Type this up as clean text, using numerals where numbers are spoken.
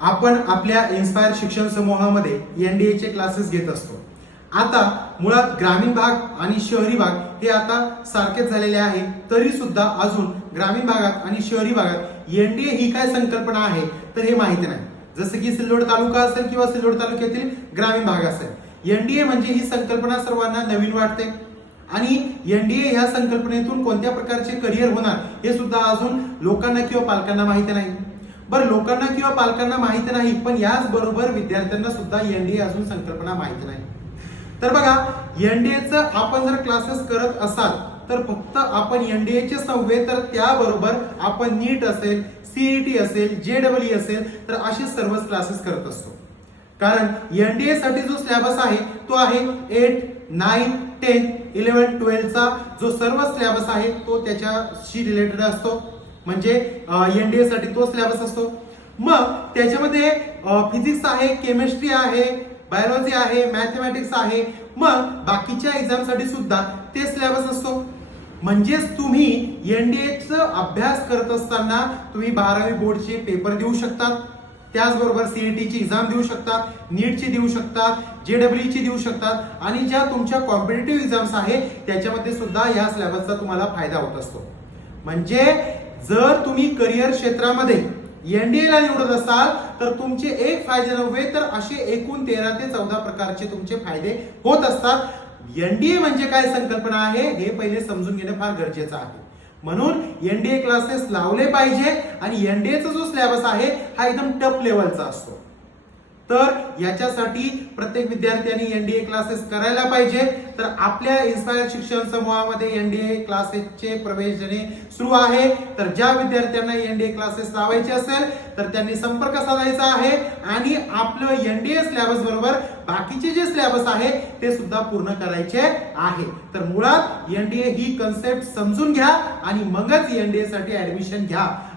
आपण आपल्या इन्स्पायर शिक्षण समूहामध्ये एनडीएचे क्लासेस घेत असतो। आता मुळात ग्रामीण भाग आणि शहरी भाग हे आता सारखेच झालेले आहे, तरी सुद्धा अजून ग्रामीण भागात आणि शहरी भागात एनडीए ही काय संकल्पना आहे तर हे माहिती नाही। जसं की सिल्लोड तालुका असेल किंवा सिल्लोड तालुक्यातील ग्रामीण भाग असेल, एनडीए म्हणजे ही संकल्पना सर्वांना नवीन वाटते आणि एनडीए ह्या संकल्पनेतून कोणत्या प्रकारचे करिअर होणार हे सुद्धा अजून लोकांना किंवा पालकांना माहिती नाही। बरं, लोकांना किंवा पालकांना माहिती नाही, पण याच बरोबर विद्यार्थ्यांना सुद्धा एनडीए अजून संकल्पना माहिती नाही। तर बघा, एनडीएचं आपण जर क्लासेस करत असाल तर फक्त आपण एनडीएचे नव्हे तर त्याबरोबर आपण नीट असेल, सीईटी असेल, जेडब्ल्यू असेल तर असे सर्वच क्लासेस करत असतो। कारण एनडीए साठी जो सिलेबस आहे तो आहे 8, 9, 10, 11, 12 चा जो सर्व सिलेबस आहे तो त्याच्याशी रिलेटेड असतो, म्हणजे एनडीए साठी तो सिलेबस असतो। मग त्याच्यामध्ये फिजिक्स आहे, केमिस्ट्री आहे, बायोलॉजी आहे, मॅथमॅटिक्स आहे, मग बाकीच्या एक्झाम साठी सुद्धा ते सिलेबस असतो। म्हणजेच तुम्ही एनडीएचा अभ्यास करत असताना तुम्ही 12वी बोर्डचे पेपर देऊ शकतात, त्याचबरोबर सीईटीची एक्झाम देऊ शकतात, नीटची देऊ शकतात, जेडब्ल्यूची देऊ शकतात आणि ज्या तुमच्या कॉम्पिटिटिव्ह एक्झाम्स आहे त्याच्यामध्ये सुद्धा या सिलेबसचा तुम्हाला फायदा होत असतो। म्हणजे जर तुम्ही करिअर क्षेत्रामध्ये एनडीएला निवडत असाल तर तुमचे एक फायदे नव्हे तर असे एकूण 13 ते 14 प्रकारचे तुमचे फायदे होत असतात। एनडीए म्हणजे काय संकल्पना आहे हे पहिले समजून घेणं फार गरजेचं आहे। म्हणून एनडीए क्लासेस लावले पाहिजे आणि एनडीएचा जो सिलेबस आहे हा एकदम टफ लेवलचा असतो। तर याच्यासाठी प्रत्येक विद्यार्थ्यांनी एनडीए क्लासेस करायला पाहिजे। तर आपल्या इन्स्पायर शिक्षण समूहामध्ये एनडीए क्लासेसचे प्रवेश देणे सुरू आहे। तर ज्या विद्यार्थ्यांना एनडीए क्लासेस लावायचे असेल तर त्यांनी संपर्क साधायचा आहे आणि आपलं एनडीए सिलेबस बरोबर बाकीचे जे सिलेबस आहे ते सुद्धा पूर्ण करायचे आहे। तर मुळात एनडीए ही कन्सेप्ट समजून घ्या आणि मगच एनडीए साठी ऍडमिशन घ्या।